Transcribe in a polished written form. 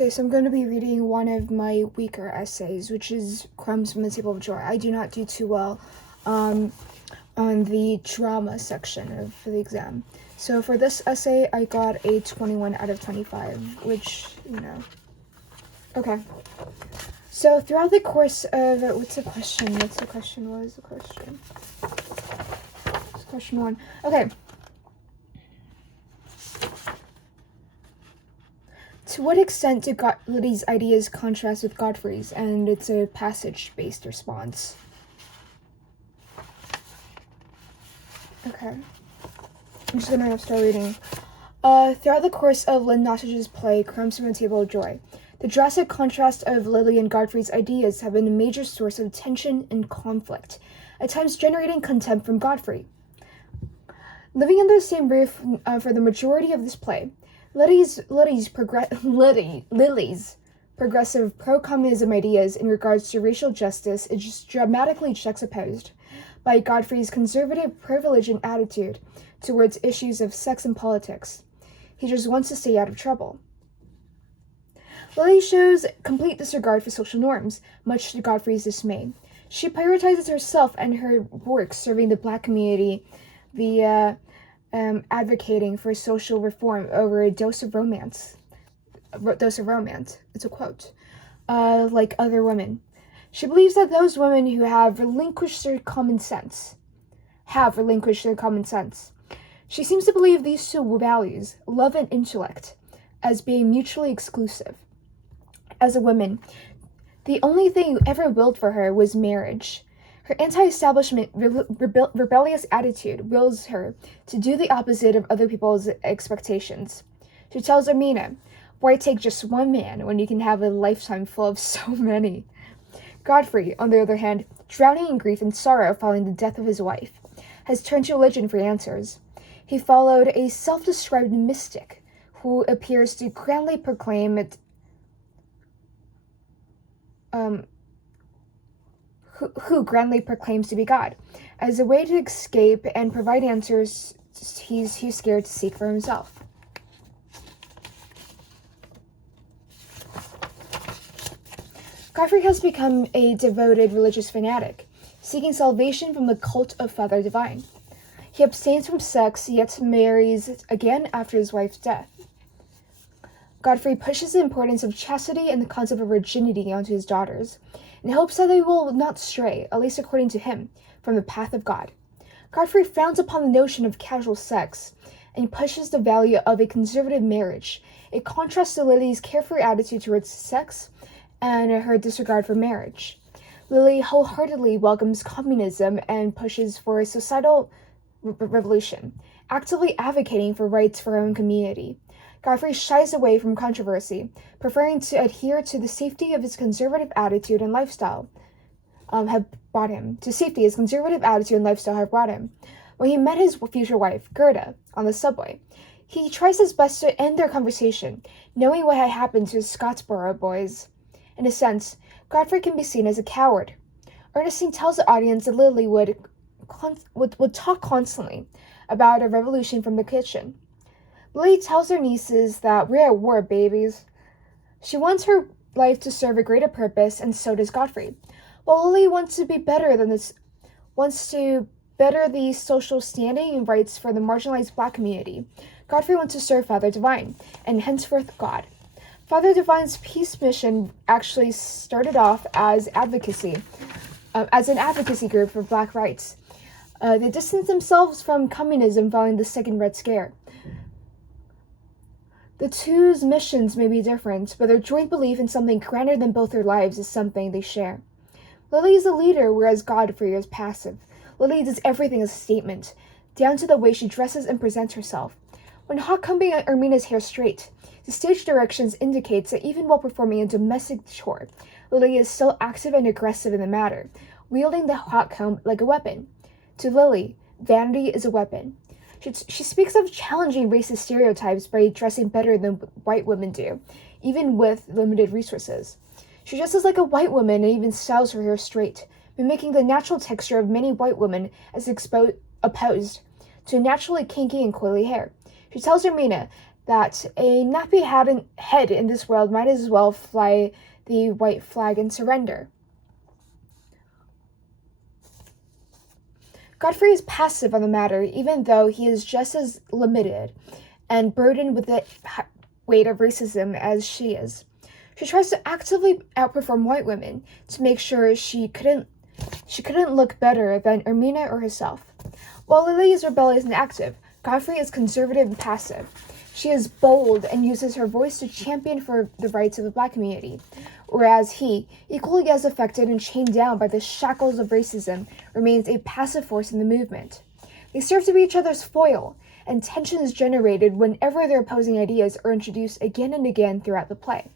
Okay, so I'm going to be reading one of my weaker essays, which is Crumbs from the Table of Joy. I do not do too well on the drama section for the exam. So for this essay, I got a 21 out of 25, which, Okay. So throughout the course of, what's the question? What is the question? It's question 1. Okay. To what extent do Liddy's ideas contrast with Godfrey's? And it's a passage-based response. Okay. I'm just gonna start reading. Throughout the course of Lynn Nottage's play, Crumbs from the Table of Joy, the drastic contrast of Lily and Godfrey's ideas have been a major source of tension and conflict, at times generating contempt from Godfrey. Living under the same roof for the majority of this play, Lily's progressive pro-communism ideas in regards to racial justice is just dramatically juxtaposed by Godfrey's conservative pro-religion attitude towards issues of sex and politics. He just wants to stay out of trouble. Lily shows complete disregard for social norms, much to Godfrey's dismay. She prioritizes herself and her work serving the Black community via advocating for social reform over a dose of romance. It's a quote. Like other women. She believes that those women who have relinquished their common sense. She seems to believe these two values, love and intellect, as being mutually exclusive. As a woman, the only thing ever willed for her was marriage. Her anti-establishment, rebellious attitude wills her to do the opposite of other people's expectations. She tells Ermina, "Why take just one man when you can have a lifetime full of so many?" Godfrey, on the other hand, drowning in grief and sorrow following the death of his wife, has turned to religion for answers. He followed a self-described mystic who appears to grandly proclaim it. Who grandly proclaims to be God. As a way to escape and provide answers he's scared to seek for himself. Godfrey has become a devoted religious fanatic, seeking salvation from the cult of Father Divine. He abstains from sex, yet marries again after his wife's death. Godfrey pushes the importance of chastity and the concept of virginity onto his daughters, in hopes that they will not stray, at least according to him, from the path of God. Godfrey frowns upon the notion of casual sex, and pushes the value of a conservative marriage, a contrast to Lily's carefree attitude towards sex and her disregard for marriage. Lily wholeheartedly welcomes communism and pushes for a societal revolution, actively advocating for rights for her own community. Godfrey shies away from controversy, preferring to adhere to the safety of his conservative attitude and lifestyle have brought him. When he met his future wife, Gerda, on the subway, he tries his best to end their conversation, knowing what had happened to his Scottsboro boys. In a sense, Godfrey can be seen as a coward. Ernestine tells the audience that Lily would talk constantly about a revolution from the kitchen. Lily tells her nieces that we're at war, babies. She wants her life to serve a greater purpose, and so does Godfrey. While Lily wants to better the social standing and rights for the marginalized Black community, Godfrey wants to serve Father Divine, and henceforth God. Father Divine's peace mission actually started off as an advocacy group for Black rights. They distanced themselves from communism following the Second Red Scare. The two's missions may be different, but their joint belief in something grander than both their lives is something they share. Lily is a leader, whereas Godfrey is passive. Lily does everything as a statement, down to the way she dresses and presents herself. When hot combing Ermina's hair straight, the stage directions indicates that even while performing a domestic chore, Lily is still active and aggressive in the matter, wielding the hot comb like a weapon. To Lily, vanity is a weapon. She speaks of challenging racist stereotypes by dressing better than white women do, even with limited resources. She dresses like a white woman and even styles her hair straight, mimicking the natural texture of many white women as opposed to naturally kinky and coily hair. She tells Ermina that a nappy head in this world might as well fly the white flag and surrender. Godfrey is passive on the matter, even though he is just as limited and burdened with the weight of racism as she is. She tries to actively outperform white women to make sure she couldn't look better than Ermina or herself. While Lily is rebellious and active, Godfrey is conservative and passive. She is bold and uses her voice to champion for the rights of the Black community, whereas he, equally as affected and chained down by the shackles of racism, remains a passive force in the movement. They serve to be each other's foil, and tension is generated whenever their opposing ideas are introduced again and again throughout the play.